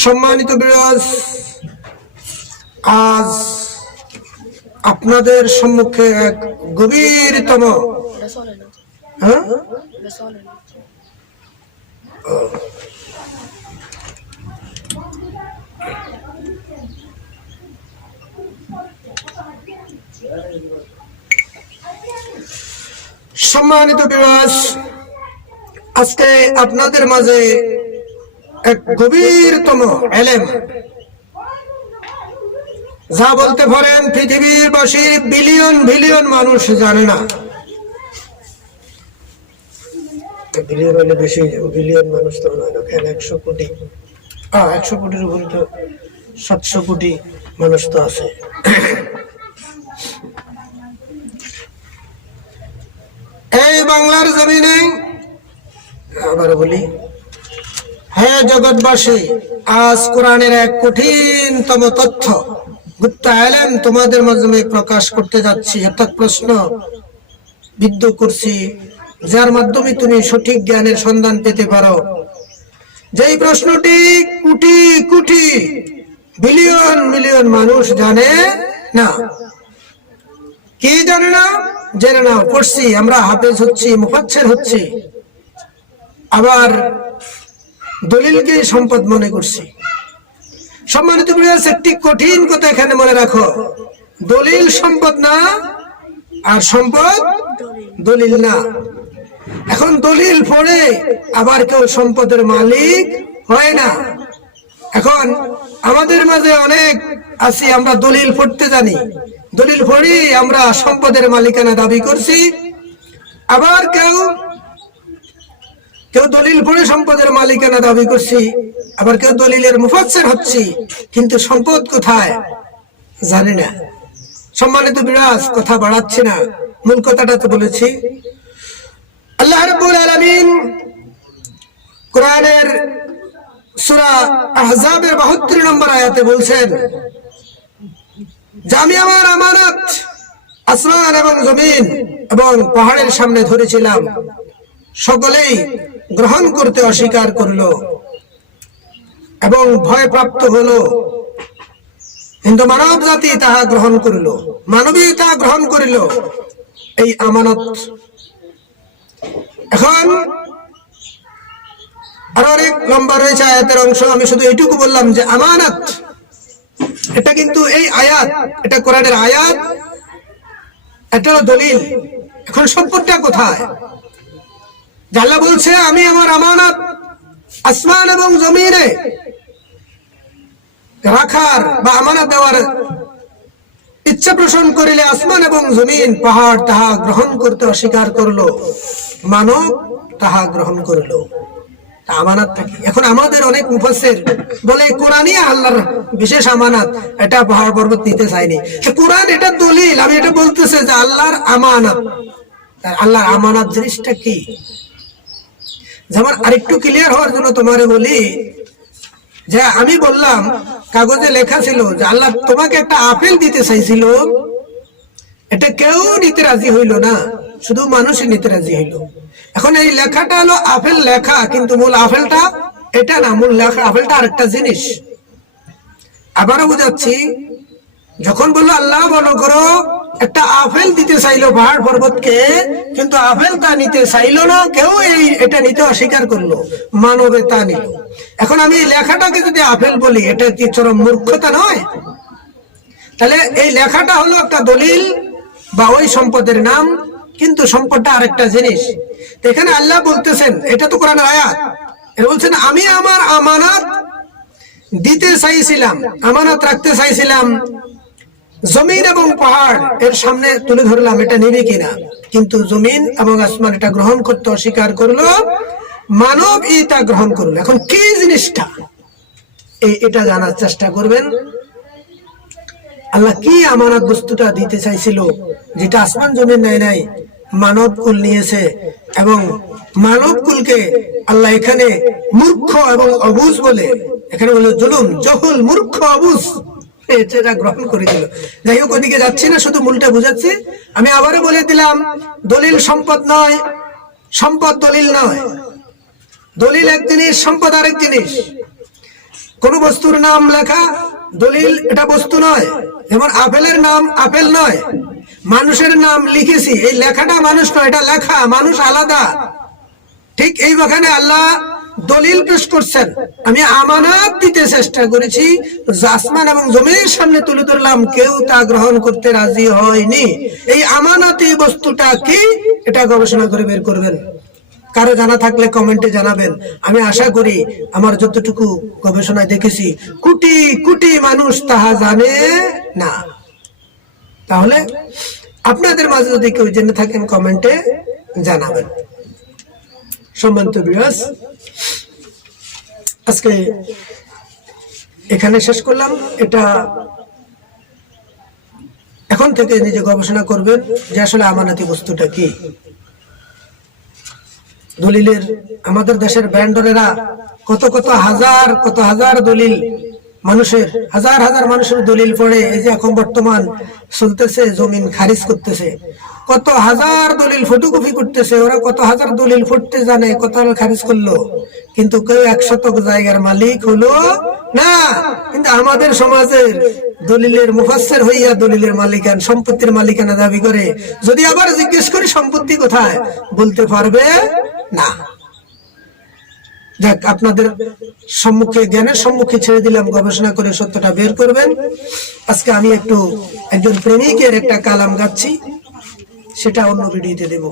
সম্মানিত বিরাজ, আজ আপনাদের সম্মুখে এক গভীরতম সম্মানিত বিরাজ, আজকে আপনাদের মাঝে এক গভীরতম এলেম, যা বলতে পারেন পৃথিবীর বাসী বিলিয়ন বিলিয়ন মানুষ জানে না। বিলিয়ন হলে বেশি, বিলিয়ন মানুষ তো নয়, 100 কোটি, 100 কোটির উপরে তো 700 কোটি মানুষ তো আছে। এই বাংলার জমিনে আবার বলি, হ্যাঁ জগৎবাসী, আজ কোরআনের এক কঠিনতম তথ্য গুপ্ত এলেম তোমাদের মাধ্যমে প্রকাশ করতে যাচ্ছি, অর্থাৎ প্রশ্ন বিদ্ধ করছি, যার মাধ্যমে তুমি সঠিক জ্ঞানের সন্ধান পেতে পারো। যেই প্রশ্নটি কোটি কোটি বিলিয়ন মিলিয়ন মানুষ জানে না। কি জানে না? জেনে না, পড়ছি, আমরা হাফেজ হচ্ছি, মুফাচ্ছির হচ্ছি, আবার দলিলকে সম্পদ মনে করছি। সম্মানিত প্রিয়াস, একটি কঠিন কথা এখানে মনে রাখো, দলিল সম্পদ না, আর সম্পদ দলিল না। এখন দলিল পড়ে আবার কেউ সম্পদের মালিক হয় না। এখন আমাদের মাঝে অনেক আছি, আমরা দলিল পড়তে জানি, দলিল পড়ি আমরা সম্পদের মালিকানা দাবি করছি। আবার কেউ দলিল পড়ে সম্পদের মালিকানা দাবি করছি, আবার কেউ দলিলের মুফাসসির হচ্ছি, কিন্তু সম্পদ কোথায় জানি না। সম্মানিত বিরাজ, কথা বাড়াচ্ছি না, মূল কথাটা তো বলেছি। আল্লাহ রাব্বুল আলামিন কোরআনের সূরা আহজাবের 72 নম্বর আয়াতে বলছেন যে আমি আমার আমানত আসমান এবং জমিন এবং পাহাড়ের সামনে ধরেছিলাম, সকলেই গ্রহণ করতে অস্বীকার করলো এবং ভয়প্রাপ্ত হলো, কিন্তু মানব জাতি তাহা গ্রহণ করিল, মানবীয়তা গ্রহণ করিল এই আমানত। এখন আরো অনেক লম্বা রয়েছে আয়াতের অংশ, আমি শুধু এইটুকু বললাম যে আমানত, এটা কিন্তু এই আয়াত, এটা কোরআনের আয়াত, এটা দলিল। এখন সম্পদটা কোথায়? আল্লাহ বলছে আমি আমার আমানত আসমান এবং জমিনে রাখার বা আমানত দেওয়ার ইচ্ছা পোষণ করিলে আসমান এবং জমিন পাহাড় তাহা গ্রহণ করতে অস্বীকার করলো, মানব তাহা গ্রহণ করলো। আমানত থাকি। এখন আমাদের অনেক মুফাসসির বলে কোরআনই আল্লাহর বিশেষ আমানত, এটা পাহাড় পর্বত নিতে চাইনি। কোরআন এটা দলিল, আমি এটা বলতেছে যে আল্লাহর আমানত। আল্লাহর আমানত জিনিসটা কি? যেমন আরেকটু ক্লিয়ার হওয়ার জন্য তোমারে বলি যে আমি বললাম কাগজে লেখা ছিল যে আল্লাহ তোমাকে একটা আপেল দিতে চাইছিল, এটা কেউ নিতে রাজি হইল না, শুধু মানুষই নিতে রাজি হইল। এখন এই লেখাটা হলো আপেল লেখা, কিন্তু মূল আপেলটা এটা না, মূল লেখা আপেলটা আরেকটা জিনিস। আবারও বুঝাচ্ছি, যখন বললো আল্লাহ মনে করো একটা আপেল দিতে চাইলো পাহাড় পর্বতকে, কিন্তু আপেল তা নিতে চাইলো না, কেউ এটা নিতে অস্বীকার করলো, মানবে তা নিল। এখন আমি এই লেখাটাকে যদি আপেল বলি, এটা কি চরম মূর্খতা নয়? তাহলে এই লেখাটা হলো একটা দলিল বা ওই সম্পদের নাম, কিন্তু সম্পদটা আরেকটা জিনিস। এখানে আল্লাহ বলতেছেন, এটা তো কোরআনের আয়াত, এটা বলছেন আমি আমার আমানত দিতে চাইছিলাম, আমানত রাখতে চাইছিলাম, জমিন এবং পাহাড় এর সামনে তুলে ধরলাম, এটা নেবে কিনা, কিন্তু জমিন এবং আসমান এটা গ্রহণ করতে অস্বীকার করলো, মানব এটা গ্রহণ করলো। এখন কি জিনিসটা, এটা জানার চেষ্টা করবেন। আল্লাহ কি আমানত বস্তুটা দিতে চাইছিল, যেটা আসমান জমিন নেয় নাই, মানব কুল নিয়েছে, এবং মানব কুলকে আল্লাহ এখানে মূর্খ এবং অবুঝ বলে, এখানে বলে জুলুম, জহুল, মূর্খ, অবুঝ, এটা গ্রহণ করে দিল। যাই হোক, ওদিকে যাচ্ছি না, শুধু মূলটা বুঝাচ্ছি। আমি আবারও বলে দিলাম, দলিল সম্পদ নয়, সম্পদ দলিল নয়, দলিল এক জিনিস, সম্পদ আরেক জিনিস। কোন বস্তুর নাম লেখা দলিল, এটা বস্তু নয়। যেমন আপেলের নাম আপেল নয়, মানুষের নাম লিখেছি, এই লেখাটা মানুষ নয়, এটা লেখা, মানুষ আলাদা। ঠিক এইখানে আল্লাহ দলিল পেশ করছেন, আমি আমানত দিতে চেষ্টা করেছি, আসমান এবং জমিনের সামনে তুলে ধরলাম, কেউ তা গ্রহণ করতে রাজি হয়নি। এই আমানতি বস্তুটা কি, এটা গবেষণা করে বের করবেন। কারো জানা থাকলে কমেন্টে জানাবেন। আমি আশা করি আমার যতটুকু গবেষণায় দেখেছি কোটি কোটি মানুষ তাহা জানে না। তাহলে আপনাদের মাঝে যদি কেউ জেনে থাকেন কমেন্টে জানাবেন। সম্মানিত ভিউয়ার্স, আজকে এখানে শেষ করলাম। এটা এখন থেকে নিজে গবেষণা করবেন যে আসলে আমানতি বস্তুটা কি। দলিলের আমাদের দেশের ভেন্ডরেরা কত হাজার দলিল, মানুষের হাজার হাজার মানুষের দলিল পড়ে, এই যে এখন বর্তমান চলতেছে জমিন খারিজ করতেছে, কত হাজার দলিল ফটোকপি করতেছে, ওরা কত হাজার দলিল ফুটতে জানে, কত খারিজ করলো, কিন্তু কেউ 100 জায়গার মালিক হলো না। কিন্তু আমাদের সমাজের দলিলের মুফাসসির হইয়া দলিলের মালিকান, সম্পত্তির মালিকানা দাবি করে, যদি আবার জিজ্ঞেস করি সম্পত্তি কোথায়, বলতে পারবে না। যাক, আপনাদের সম্মুখে, জ্ঞানের সম্মুখে ছেড়ে দিলাম, গবেষণা করে সত্যটা বের করবেন। আজকে আমি একজন প্রেমিকের একটা কালাম গাচ্ছি, সেটা অন্য ভিডিওতে দেব।